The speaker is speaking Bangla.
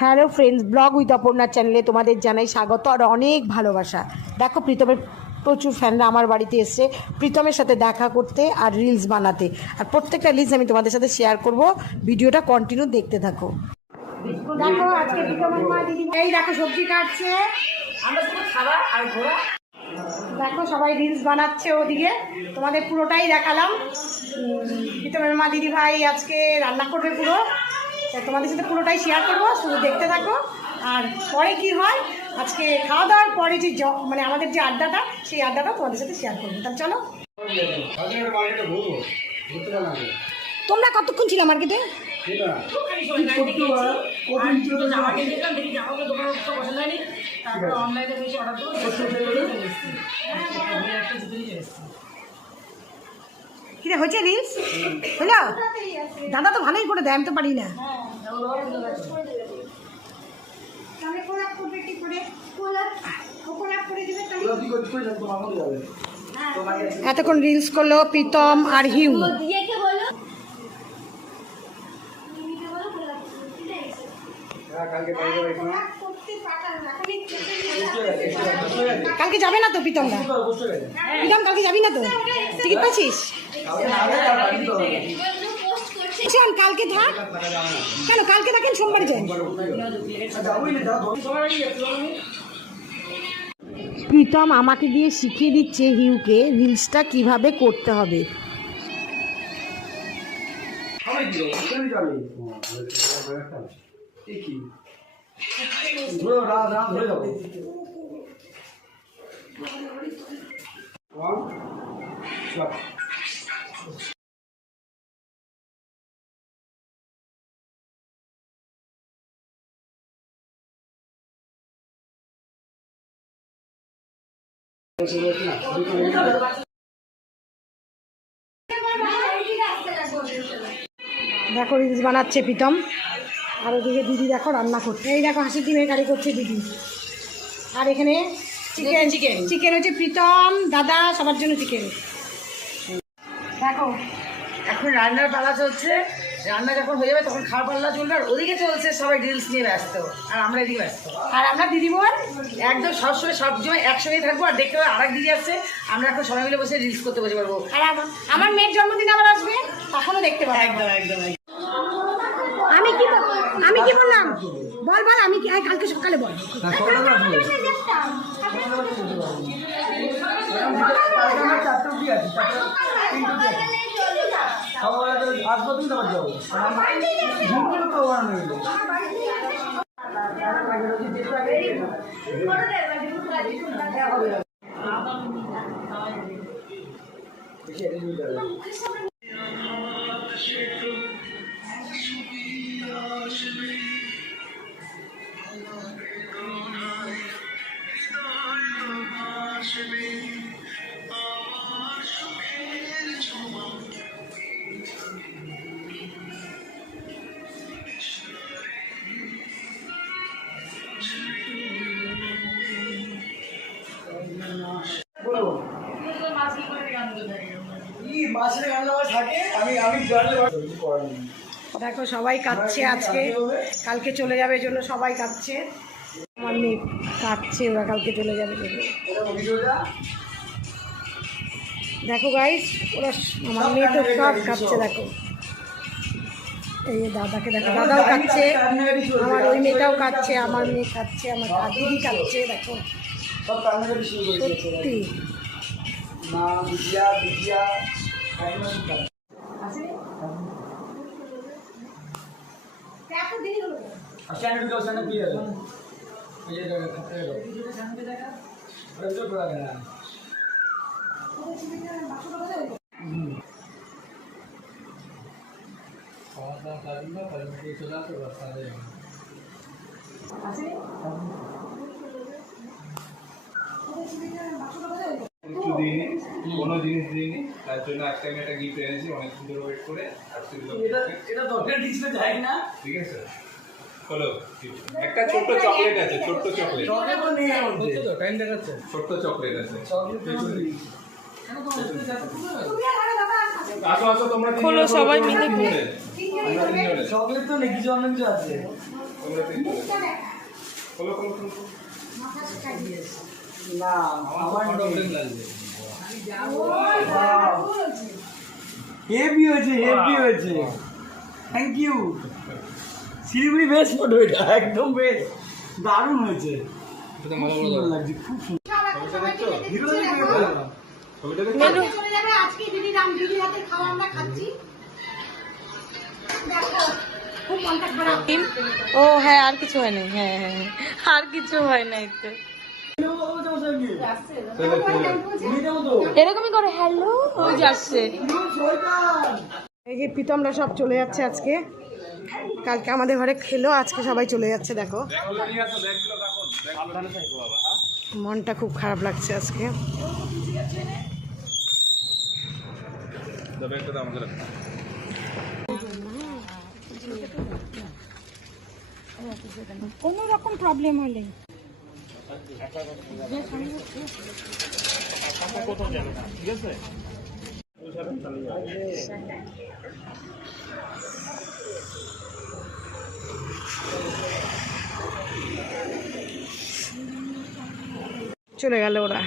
হ্যালো ফ্রেন্ডস, ব্লগ উইথ অপর্ণার চ্যানেলে তোমাদের জানাই স্বাগত আর অনেক ভালোবাসা। দেখো, প্রীতমের প্রচুর ফ্যানরা আমার বাড়িতে এসছে। প্রীতমের সাথে দেখা করতে আর রিলস বানাতে। আর প্রত্যেকটা রিলস আমি তোমাদের সাথে শেয়ার করব। ভিডিওটা কন্টিনিউ দেখতে থাকো। দেখো, আজকে প্রীতমের মা দিদি এই দেখো, সবজি কাটছে। আমরা শুধু খাবার আর ঘোরা দেখো, সবাই রিলস বানাচ্ছে ওদিকে। তোমাদের পুরোটাই দেখালাম। প্রীতমের মা দিদি ভাই আজকে রান্না করবে পুরো। তোমাদের সাথে পুরোটাই শেয়ার করব, শুধু দেখতে থাকো। আর পরে কি হয়, আজকে খাওয়া দাওয়ার পরে যে মানে আমাদের যে আড্ডাটা, সেই আড্ডাটা তোমাদের সাথে শেয়ার করব। তাহলে চলো। তোমরা কতক্ষণ ছিল মার্কেটে? জামাকে দেখলাম কিরে হয়েছে রিলস? হলো দাদা তো ভালোই করে দেয় আমি তো পারি না। এতক্ষণ রিলস করল প্রীতম আর হিউ। কালকে যাবে না তো প্রীতম না প্রীতম কালকে যাবি না তো? টিকিট পাচ্ছিস? শোন কালকে থাক। কেন কালকে থাকেন সোমবার যাই প্রীতম আমাকে দিয়ে শিখিয়ে দিচ্ছে হিউকে রিলসটা কীভাবে করতে হবে। দেখো রিলস বানাচ্ছে প্রীতম। আর ওদিকে দিদি দেখো রান্না করছে। এই দেখো হাসির ডিমের কারি করছে দিদি। আর এখানে চিকেন চিকেন চিকেন হচ্ছে প্রীতম দাদা সবার জন্য চিকেন দেখো এখন রান্নার পালা চলছে। রান্না যখন হয়ে যাবে তখন খাওয়ার পাল্লা চলবে। আর ওদিকে চলছে সবাই রিলস নিয়ে ব্যস্ত। আর আমরা এদিকে ব্যস্ত। আর আমরা দিদি বোন একদম সবসময় সবসময় একসঙ্গেই থাকব। আর দেখতে পাবো আরেক দিদি আসছে আমরা এখন সবাই মিলে বসে রিলস করতে বসে পারব আর আমার আমার মেয়ের জন্মদিন আবার আসবে। তখনও দেখতে পাবো। একদম একদম একদম। আমি কি বল- আমি কি বললাম? বল বল আমি কালকে সকালে বল। দেখো সবাই কাঁদছে আজকে। কালকে চলে যাবে জন্য সবাই কাঁদছে। আমার মেয়ে কাঁদছে ওরা কালকে চলে যাবে দেখো গাইস ওরা আমার মেয়ে তো সব কাঁদছে দেখো। এই দাদাকে দেখো দাদাও কাঁদছে আমার ওই মেয়েটাও কাঁদছে আমার মেয়ে কাঁদছে আমার দিদি কাঁদছে দেখো। সত্যি। কিছু দিইনি কোনো জিনিস দিইনি। তার জন্য আজকে আমি একটা গিফট এনেছি অনেক সুন্দর ওয়েট করে আজকে দিলাম ঠিক আছে? হলো একটা ছোট্ট চকলেট আছে ছোট্ট চকলেট ছোট্ট চকলেট আছে। আসো। আসো তোমরা খোলো সবাই মিলে। চকলেট তো নেই কিছু অনেক আছে। তোমরা খোলো খোলো। না আমার হেভি হয়েছে হেভি হয়েছে। থ্যাংক ইউ শিলিগুড়ি বেশ ফটো এটা একদম বেশ দারুণ হয়েছে। সুন্দর লাগছে খুব ও হ্যাঁ আর কিছু হয় নাই হ্যাঁ হ্যাঁ হ্যাঁ। আর কিছু হয় নাই তো। এরকমই করে হ্যালো ওই যে আসছে এই যে প্রীতমরা সব চলে যাচ্ছে আজকে। কালকে আমাদের ঘরে খেলো, আজকে সবাই চলে যাচ্ছে, দেখো মনটা খুব খারাপ লাগছে আজকে। কোনো রকম প্রবলেম হলে চলে গেল ওরা।